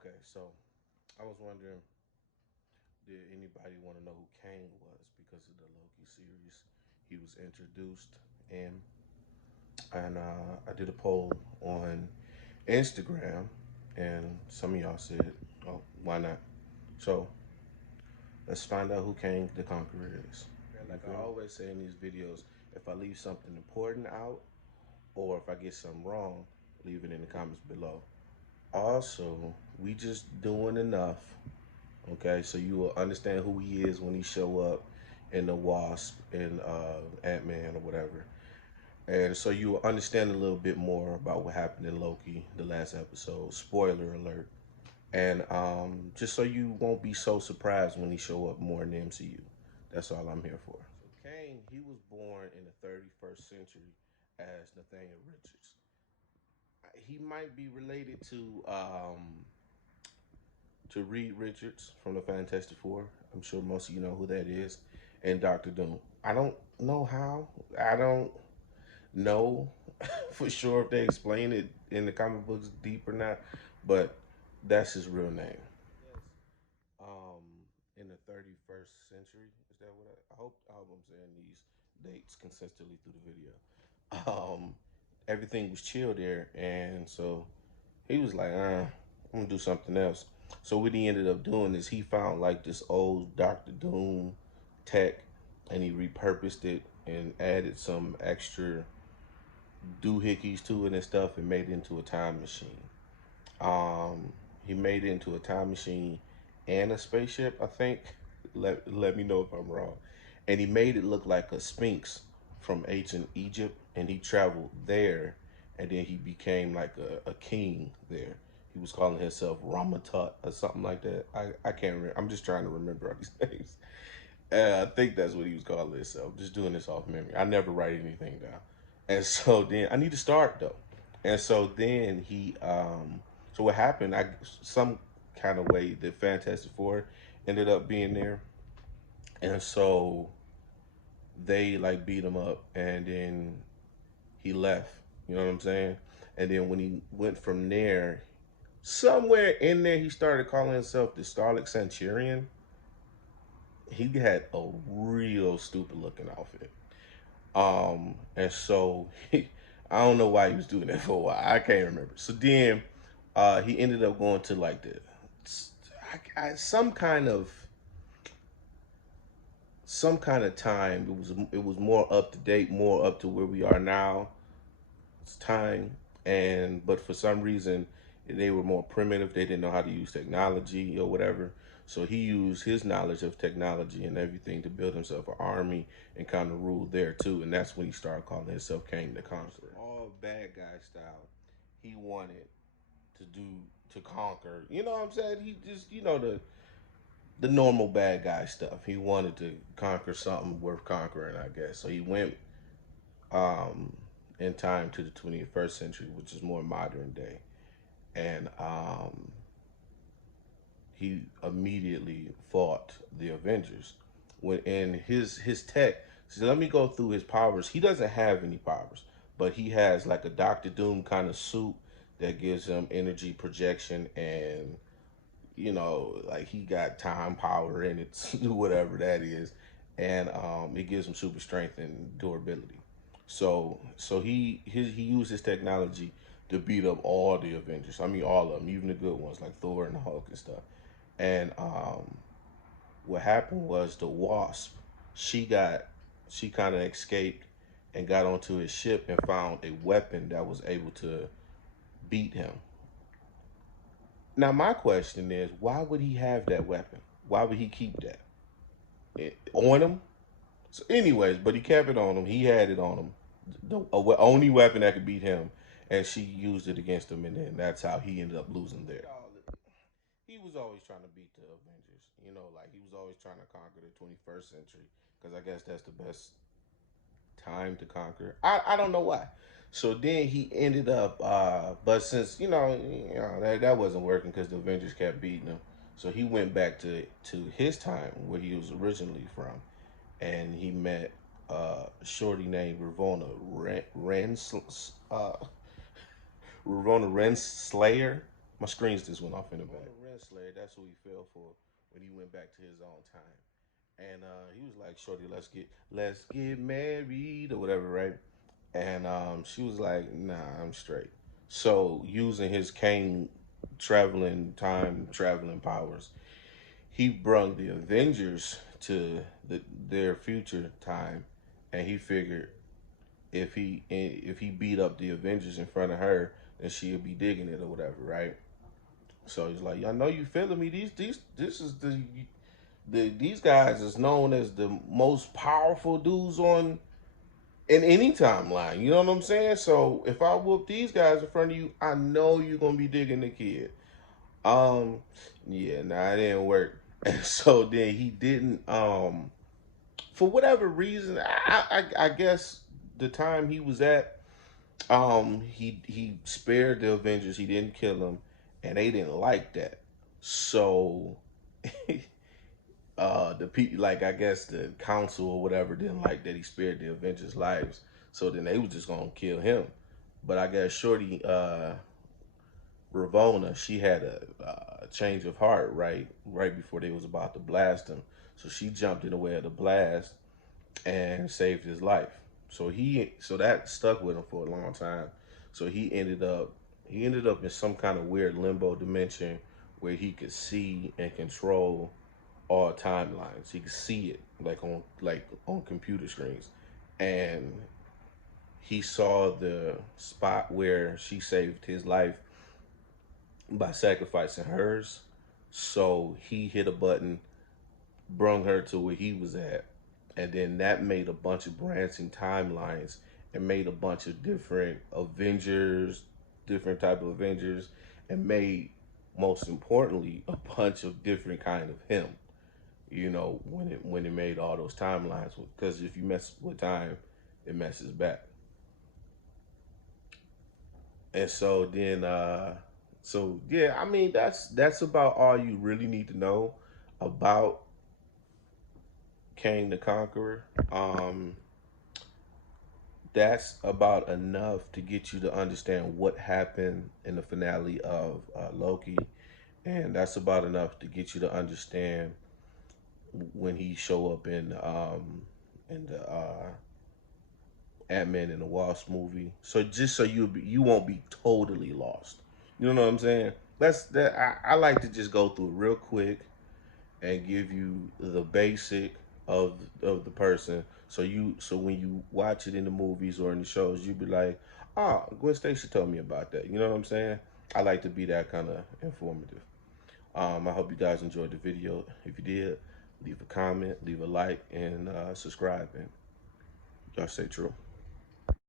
Okay, so I was wondering, did anybody want to know who Kang was because of the Loki series he was introduced in? And I did a poll on Instagram, and some of y'all said, "Oh, why not?" So let's find out who Kang the Conqueror is. And like I always say in these videos, if I leave something important out, or if I get something wrong, leave it in the comments below. Also, we just doing enough. Okay, so you will understand who he is when he show up in the Wasp and Ant-Man or whatever. And so you will understand a little bit more about what happened in Loki, the last episode. Spoiler alert. And just so you won't be so surprised when he show up more in the MCU. That's all I'm here for. So Kang, he was born in the 31st century as Nathaniel Richards. He might be related to Reed Richards from the Fantastic Four. I'm sure most of you know who that is, and Doctor Doom. I don't know how. I don't know for sure if they explain it in the comic books deep or not, but that's his real name. Yes. Um, in the 31st century, is that what I hope I'm saying these dates consistently through the video. Everything was chill there, and so he was like, I'm gonna do something else. So what he ended up doing is he found like this old Doctor Doom tech, and he repurposed it and added some extra doohickeys to it and stuff, and made it into a time machine. He made it into a time machine and a spaceship, I think. Let me know if I'm wrong. And he made it look like a sphinx from ancient Egypt, and he traveled there, and then he became like a king there. He was calling himself Ramatut or something like that. I can't remember. I'm just trying to remember all these names. I think that's what he was calling himself. Just doing this off memory. I never write anything down. And so then I need to start though. And so then so what happened, some kind of way the Fantastic Four ended up being there. And so they like beat him up, and then he left. You know what I'm saying? And then when he went from there, somewhere in there he started calling himself the Starlight Centurion. He had a real stupid looking outfit. And so I don't know why he was doing that for a while. I can't remember. So then he ended up going to like some kind of time. It was more up to date, more up to where we are now. It's time, and but for some reason they were more primitive. They didn't know how to use technology or whatever. So he used his knowledge of technology and everything to build himself an army and kind of rule there too. And that's when he started calling himself Kang the Conqueror. All bad guy style. He wanted to do to conquer. You know what I'm saying? He just the normal bad guy stuff. He wanted to conquer something worth conquering, I guess. So he went um, in time to the 21st century, which is more modern day, and he immediately fought the Avengers. When in his tech, so let me go through his powers. He doesn't have any powers, but he has like a Doctor Doom kind of suit that gives him energy projection, and like he got time power in it, whatever that is, and it gives him super strength and durability. So he used his technology to beat up all the Avengers. I mean, all of them, even the good ones like Thor and Hulk and stuff. And what happened was the Wasp, she got she kind of escaped and got onto his ship and found a weapon that was able to beat him. Now my question is, why would he have that weapon? Why would he keep that on him? So, anyways, but he kept it on him. He had it on him. The only weapon that could beat him, and she used it against him, and then that's how he ended up losing there. He was always trying to beat the Avengers. Like he was always trying to conquer the 21st century because I guess that's the best time to conquer. I don't know why. So then he ended up, but since that wasn't working because the Avengers kept beating him, so he went back to his time where he was originally from, and he met a shorty named Ravonna Renslayer, My screens just went off in the back. On the Renslayer, that's who he fell for when he went back to his own time. And he was like, "Shorty, let's get married or whatever, right?" And she was like, "Nah, I'm straight." So using his Kang traveling powers, he brung the Avengers to their future time, and he figured if he beat up the Avengers in front of her, then she'd be digging it or whatever, right? So he's like, I know you feeling me. This is these guys is known as the most powerful dudes on in any timeline. You know what I'm saying? So if I whoop these guys in front of you, I know you're gonna be digging the kid. Um, yeah, nah, it didn't work. And so then he didn't. For whatever reason, I guess the time he was at, he spared the Avengers. He didn't kill them, and they didn't like that. So the people, like, I guess the council or whatever didn't like that he spared the Avengers lives, so then they was just gonna kill him. But I guess Shorty Ravona, she had a change of heart right before they was about to blast him, so she jumped in the way of the blast and saved his life. So that stuck with him for a long time. So he ended up in some kind of weird limbo dimension where he could see and control all timelines. He could see it like on computer screens, and he saw the spot where she saved his life by sacrificing hers. So he hit a button, brung her to where he was at, and then that made a bunch of branching timelines and made a bunch of different type of Avengers, and made, most importantly, a bunch of different kind of him. When it made all those timelines, because if you mess with time, it messes back. And so then, so yeah, I mean that's about all you really need to know about Kang the Conqueror. That's about enough to get you to understand what happened in the finale of Loki, and that's about enough to get you to understand when he show up in the Ant-Man and the Wasp movie. So just so you won't be totally lost. You know what I'm saying? That's that. I like to just go through it real quick and give you the basic of the person. So when you watch it in the movies or in the shows, you be like, oh, Gwen Stacy told me about that. You know what I'm saying? I like to be that kind of informative. I hope you guys enjoyed the video. If you did, leave a comment, leave a like, and subscribe. And y'all stay true.